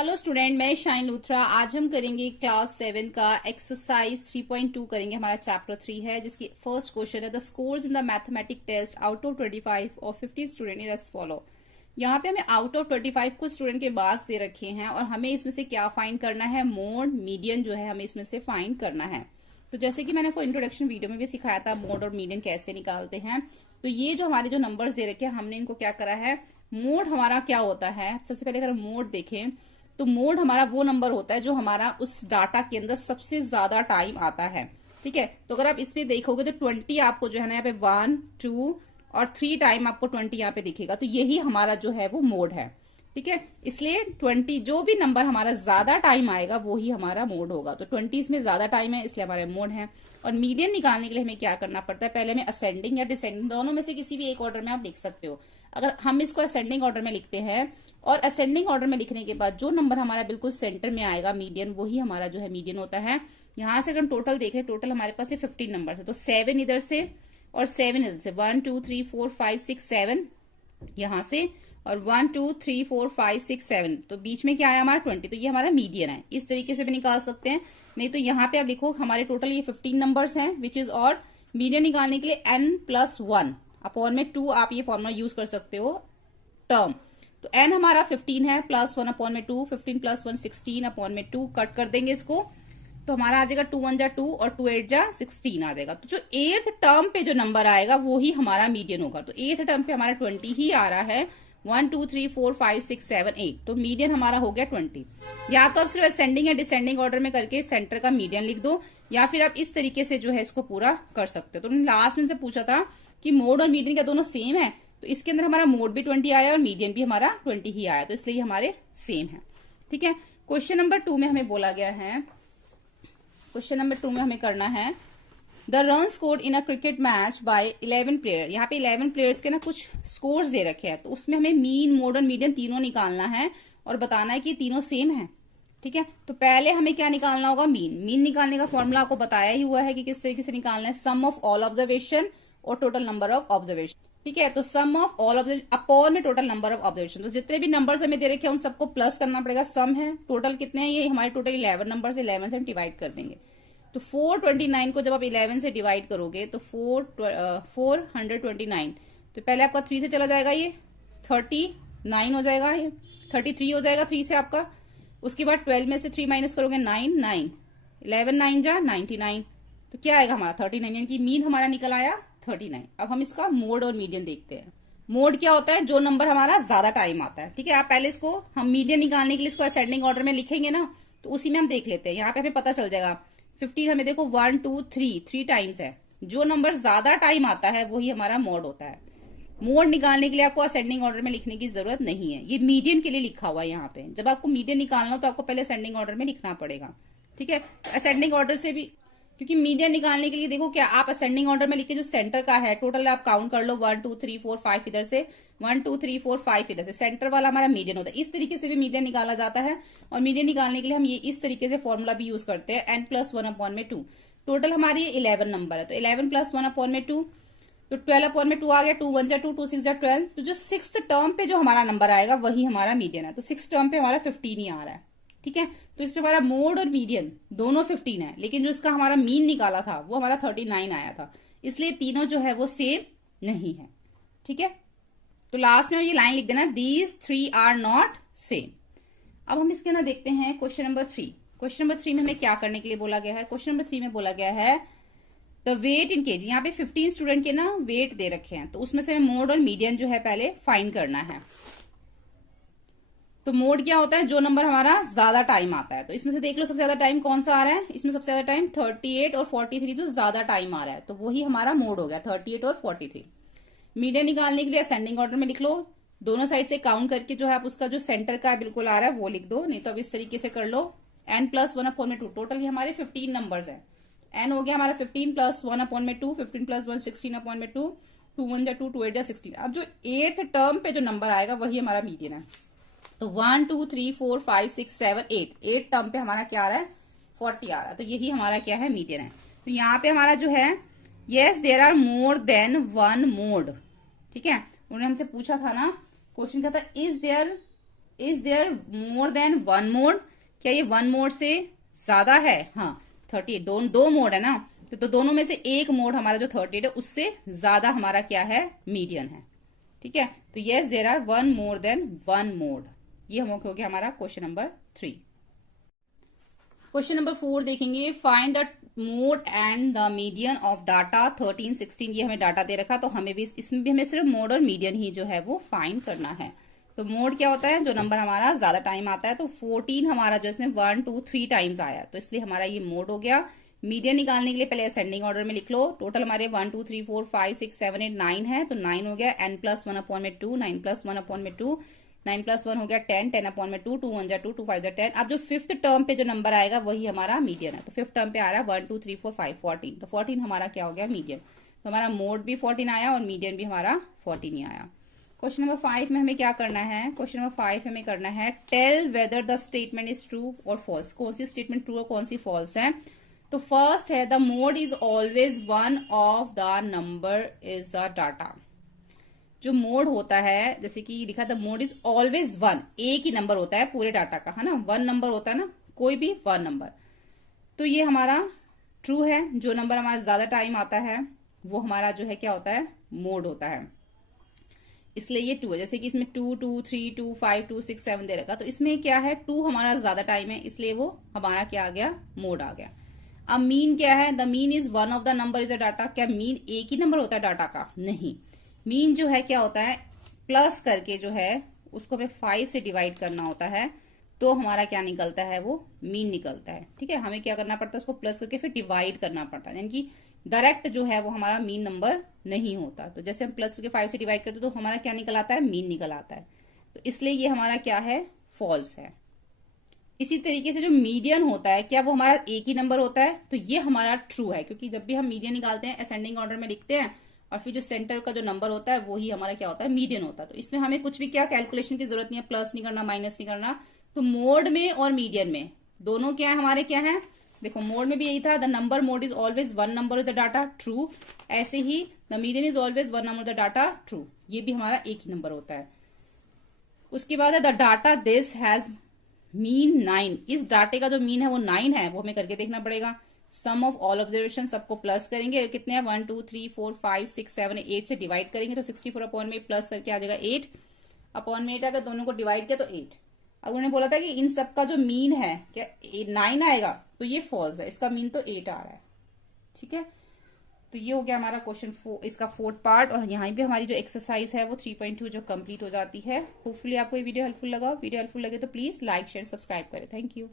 Hello student, मैं shine Luthra. आज हम करेंगे क्लास 7 का एक्सरसाइज 3.2 करेंगे। हमारा चैप्टर 3 है जिसकी फर्स्ट क्वेश्चन है the scores in the mathematic test out of 25 और 50 स्टूडेंट इज एज फॉलो। यहाँ पे हमें आउट ऑफ 25 कुछ स्टूडेंट के मार्क्स दे रखे हैं और हमें इसमें से क्या फाइंड करना है, मोड मीडियन जो है हमें इसमें से फाइंड करना है। तो जैसे कि मैंने आपको इंट्रोडक्शन वीडियो में भी सिखाया था मोड और मीडियन कैसे निकालते हैं। तो ये जो हमारे जो नंबर्स दे रखे हैं हमने इनको क्या करा है, मोड हमारा क्या होता है। सबसे पहले अगर मोड देखें तो मोड हमारा वो नंबर होता है जो हमारा उस डाटा के अंदर सबसे ज्यादा टाइम आता है। ठीक है, तो अगर आप इसमें देखोगे तो 20 आपको जो है ना यहाँ पे 1, 2 और 3 टाइम आपको 20 यहाँ पे दिखेगा, तो यही हमारा जो है वो मोड है। ठीक है, इसलिए 20 जो भी नंबर हमारा ज्यादा टाइम आएगा वो ही हमारा मोड होगा। तो 20 इसमें ज्यादा टाइम है इसलिए हमारा मोड है। और मीडियन निकालने के लिए हमें क्या करना पड़ता है, पहले हमें असेंडिंग या डिसेंडिंग दोनों में से किसी भी एक ऑर्डर में आप लिख सकते हो। अगर हम इसको असेंडिंग ऑर्डर में लिखते हैं और असेंडिंग ऑर्डर में लिखने के बाद जो नंबर हमारा बिल्कुल सेंटर में आएगा मीडियन, वही हमारा जो है मीडियन होता है। यहां से अगर हम टोटल देखें, टोटल हमारे पास 15 नंबर है, तो 7 इधर से और 7 इधर से, 1 2 3 4 5 6 7 यहां से और 1 2 3 4 5 6 7, तो बीच में क्या आया हमारा 20, तो ये हमारा मीडियन है। इस तरीके से भी निकाल सकते हैं। नहीं तो यहाँ पे आप लिखो हमारे टोटल ये 15 नंबर्स हैं विच इज, और मीडियन निकालने के लिए n+1 अपॉन में 2 आप ये फॉर्मूला यूज कर सकते हो टर्म। तो n हमारा 15 है, +1 अपॉन में 2, 15 + 1 16 अपॉन में 2, कट कर देंगे इसको तो हमारा आ जाएगा 2 1 जा 2 और 2 8 जा 16 आ जाएगा। तो जो 8th टर्म पे जो नंबर आएगा वो ही हमारा मीडियन होगा। तो 8th टर्म पे हमारा 20 ही आ रहा है, 1 2 3 4 5 6 7 8, तो मीडियन हमारा हो गया 20। या तो आप सिर्फ असेंडिंग या डिसेंडिंग ऑर्डर में करके सेंटर का मीडियन लिख दो, या फिर आप इस तरीके से जो है इसको पूरा कर सकते हो। तो लास्ट में से पूछा था कि मोड और मीडियन क्या दोनों सेम है, तो इसके अंदर हमारा मोड भी 20 आया और मीडियन भी हमारा 20 ही आया, तो इसलिए हमारे सेम है। ठीक है, क्वेश्चन नंबर 2 में हमें बोला गया है, क्वेश्चन नंबर 2 में हमें करना है the run scored in a cricket match by 11 player. यहाँ पे 11 प्लेयर्स के ना कुछ स्कोर्स दे रखे हैं, तो उसमें हमें मीन, मोड और मीडियन तीनों निकालना है और बताना है कि तीनों सेम है। ठीक है, तो पहले हमें क्या निकालना होगा, मीन। मीन निकालने का फॉर्मूला आपको बताया ही हुआ है कि किस तरीके से निकालना है, सम ऑफ ऑल ऑब्जर्वेशन और टोटल नंबर ऑफ ऑब्जर्वेशन। ठीक है, तो सम ऑफ ऑल ऑब्जर्वेशन अपॉन में टोटल नंबर ऑफ ऑब्जर्वेशन, तो जितने भी नंबर्स हमें दे रखे हैं उन सबको प्लस करना पड़ेगा। सम है, टोटल कितने हैं, ये हमारे टोटल 11 नंबर से 11 से हम डिवाइड कर देंगे। तो 429 को जब आप 11 से डिवाइड करोगे तो 429, तो पहले आपका 3 से चला जाएगा, ये 39 हो जाएगा, ये 33 हो जाएगा 3 से आपका। उसके बाद 12 में से 3 माइनस करोगे 9 9, 11 9 जा 99, तो क्या आएगा हमारा 39, यानी कि मीन हमारा निकल आया 39। अब हम इसका मोड और मीडियन देखते हैं। मोड क्या होता है, जो नंबर हमारा ज्यादा टाइम आता है। ठीक है, आप पहले इसको हम मीडियन निकालने के लिए इसको असेंडिंग ऑर्डर में लिखेंगे ना, तो उसी में हम देख लेते हैं। यहाँ पे हमें पता चल जाएगा 15 हमें देखो 1 2 3 टाइम्स है, जो नंबर ज्यादा टाइम आता है वही हमारा मोड होता है। मोड निकालने के लिए आपको असेंडिंग ऑर्डर में लिखने की जरूरत नहीं है, ये मीडियन के लिए लिखा हुआ है यहाँ पे। जब आपको मीडियन निकालना हो तो आपको पहले असेंडिंग ऑर्डर में लिखना पड़ेगा। ठीक है, असेंडिंग ऑर्डर से भी, क्योंकि मीडियन निकालने के लिए देखो क्या आप असेंडिंग ऑर्डर में लिखे जो सेंटर का है, टोटल आप काउंट कर लो 1 2 3 4 5 इधर से, 1 2 3 4 5 इधर से, सेंटर वाला हमारा मीडियन होता है। इस तरीके से भी मीडियन निकाला जाता है। और मीडियन निकालने के लिए हम ये इस तरीके से फॉर्मूला भी यूज करते हैं, n+1 अपॉन में 2। टोटल हमारी 11 नंबर है, तो 11+1 अपॉन में 2, तो 12 अपॉन में 2 आ गया, 2 1 जा 2, 2 6 जा 12। तो जो 6th टर्म पे जो हमारा नंबर आएगा वही हमारा मीडियन है। तो 6th टर्म पे हमारा 15 ही आ रहा है। ठीक है, तो इस पे हमारा मोड और मीडियन दोनों 15 है, लेकिन जो इसका हमारा मीन निकाला था वो हमारा 39 आया था, इसलिए तीनों जो है वो सेम नहीं है। ठीक है, तो लास्ट में ये लाइन लिख देना, दीज 3 आर नॉट सेम। अब हम इसके ना देखते हैं क्वेश्चन नंबर 3। क्वेश्चन नंबर 3 में हमें क्या करने के लिए बोला गया है, क्वेश्चन नंबर 3 में बोला गया है द वेट इन केजी। यहाँ पे 15 स्टूडेंट के ना वेट दे रखे हैं, तो उसमें से हमें मोड और मीडियन जो है पहले फाइंड करना है। तो मोड क्या होता है, जो नंबर हमारा ज्यादा टाइम आता है। तो इसमें से देख लो सबसे ज्यादा टाइम कौन सा आ रहा है, इसमें सबसे ज्यादा टाइम 38 और 43 जो ज्यादा टाइम आ रहा है, तो वही हमारा मोड हो गया 38 और 43। मीडियन निकालने के लिए असेंडिंग ऑर्डर में लिख लो, दोनों साइड से काउंट करके जो है आप उसका जो सेंटर का बिल्कुल आ रहा है वो लिख दो, नहीं तो अब इस तरीके से कर लो n+1 अपॉन में 2। टोटल ये हमारे 15 नंबर्स है, n हो गया हमारा 15 + 1 अपॉन में 2, 15 + 1 16 अपॉन में 2, 2 1 जा 2, 2 8 जा 16। अब जो 8th टर्म पे जो नंबर आएगा वही हमारा मीडियन है। तो 1 2 3 4 5 6 7 8 टर्म पे हमारा क्या आ रहा है, 40 आ रहा है, तो यही हमारा क्या है, मीडियन है। तो यहाँ पे हमारा जो है, yes there are more than 1 mode. ठीक है, उन्होंने हमसे पूछा था ना, क्वेश्चन क्या था, is there is there more than one mode, क्या ये वन मोड से ज्यादा है? हाँ 38, दो मोड है ना, तो दोनों में से एक मोड हमारा जो 38 है उससे ज्यादा हमारा क्या है? मीडियन है। ठीक है, तो yes there are one more than one mode. ये हम हो गया हमारा क्वेश्चन नंबर 3। क्वेश्चन नंबर 4 देखेंगे, find the mode and the median of data 13, 16। ये हमें डाटा दे रखा, तो हमें भी इसमें भी हमें सिर्फ मोड और मीडियन ही जो है वो फाइंड करना है। तो मोड क्या होता है? जो नंबर हमारा ज्यादा टाइम आता है, तो 14 हमारा जो इसमें 1 2 3 टाइम्स आया, तो इसलिए हमारा ये मोड हो गया। मीडियन निकालने के लिए पहले असेंडिंग ऑर्डर में लिख लो। टोटल हमारे 1 2 3 4 5 6 7 8 9 है, तो 9 हो गया। n प्लस 1 अपॉन में 2, 9 प्लस 1 अपॉन में 2, 9 प्लस 1 हो गया 10, 10 अपॉन में 2, 2 1 जा 2, 2 5 जा 10। अब जो फिफ्थ टर्म पे जो नंबर आएगा वही हमारा मीडियन है, तो फिफ्थ टर्म पे आ रहा है 1 2 3 4 5 14, तो 14 हमारा क्या हो गया? मीडियन। तो हमारा मोड भी 14 आया और मीडियन भी हमारा 14 ही आया। क्वेश्चन नंबर 5 में हमें क्या करना है? क्वेश्चन नंबर 5 हमें करना है tell whether the statement is true or false. कौन सी स्टेटमेंट ट्रू और कौन सी फॉल्स है? तो फर्स्ट है the mode is always one of the number is a data. जो मोड होता है, जैसे कि लिखा था मोड इज ऑलवेज वन, एक ही नंबर होता है पूरे डाटा का, है ना, वन नंबर होता है ना, कोई भी वन नंबर। तो ये हमारा ट्रू है। जो नंबर हमारा ज्यादा टाइम आता है वो हमारा जो है क्या होता है? मोड होता है, इसलिए ये 2 है। जैसे कि इसमें 2 2 3 2 5 2 6 7 दे रखा, तो इसमें क्या है? 2 हमारा ज्यादा टाइम है, इसलिए वो हमारा क्या आ गया? मोड आ गया। अब मीन क्या है? The mean is one of the number is a data. क्या मीन एक ही नंबर होता है डाटा का? नहीं, मीन जो है क्या होता है? प्लस करके जो है उसको हमें 5 से डिवाइड करना होता है, तो हमारा क्या निकलता है? वो मीन निकलता है। ठीक है, हमें क्या करना पड़ता है? उसको प्लस करके फिर डिवाइड करना पड़ता है, यानी कि डायरेक्ट जो है वो हमारा मीन नंबर नहीं होता। तो जैसे हम प्लस करके 5 से डिवाइड करते तो हमारा क्या निकल आता है? मीन निकल आता है। तो इसलिए ये हमारा क्या है? फॉल्स है। इसी तरीके से जो मीडियन होता है, क्या वो हमारा एक ही नंबर होता है? तो ये हमारा ट्रू है, क्योंकि जब भी हम मीडियन निकालते हैं असेंडिंग ऑर्डर में लिखते हैं, और फिर जो सेंटर का जो नंबर होता है वो ही हमारा क्या होता है? मीडियन होता है। तो इसमें हमें कुछ भी क्या कैलकुलेशन की जरूरत नहीं है, प्लस नहीं करना, माइनस नहीं करना। तो मोड में और मीडियन में दोनों क्या है? हमारे क्या है? देखो, मोड में भी यही था, the number mode is always one number of the data, true. ऐसे ही the median is always one number of the data, true. ये भी हमारा एक ही नंबर होता है। उसके बाद है the data this has mean 9। इस डाटे का जो मीन है वो 9 है, वो हमें करके देखना पड़ेगा। सम ऑफ ऑल ऑब्जर्वेशन, सबको प्लस करेंगे, कितने हैं? 1 2 3 4 5 6 7 8 से डिवाइड करेंगे तो 64 अपॉन में प्लस करके आ जाएगा 8 अपॉन में 8। अगर दोनों को डिवाइड किया तो 8। अब उन्होंने बोला था कि इन सब का जो मीन है क्या 9 आएगा, तो ये फॉल्स है, इसका मीन तो 8 आ रहा है। ठीक है, तो ये हो गया हमारा क्वेश्चन इसका 4th पार्ट। और यहाँ भी हमारी जो एक्सरसाइज है वो 3.2 जो कंप्लीट हो जाती है। होपफुली आपको ये वीडियो हेल्पफुल लगा। वीडियो हेल्पफुल लगे तो प्लीज लाइक शेयर सब्सक्राइब करें। Thank you.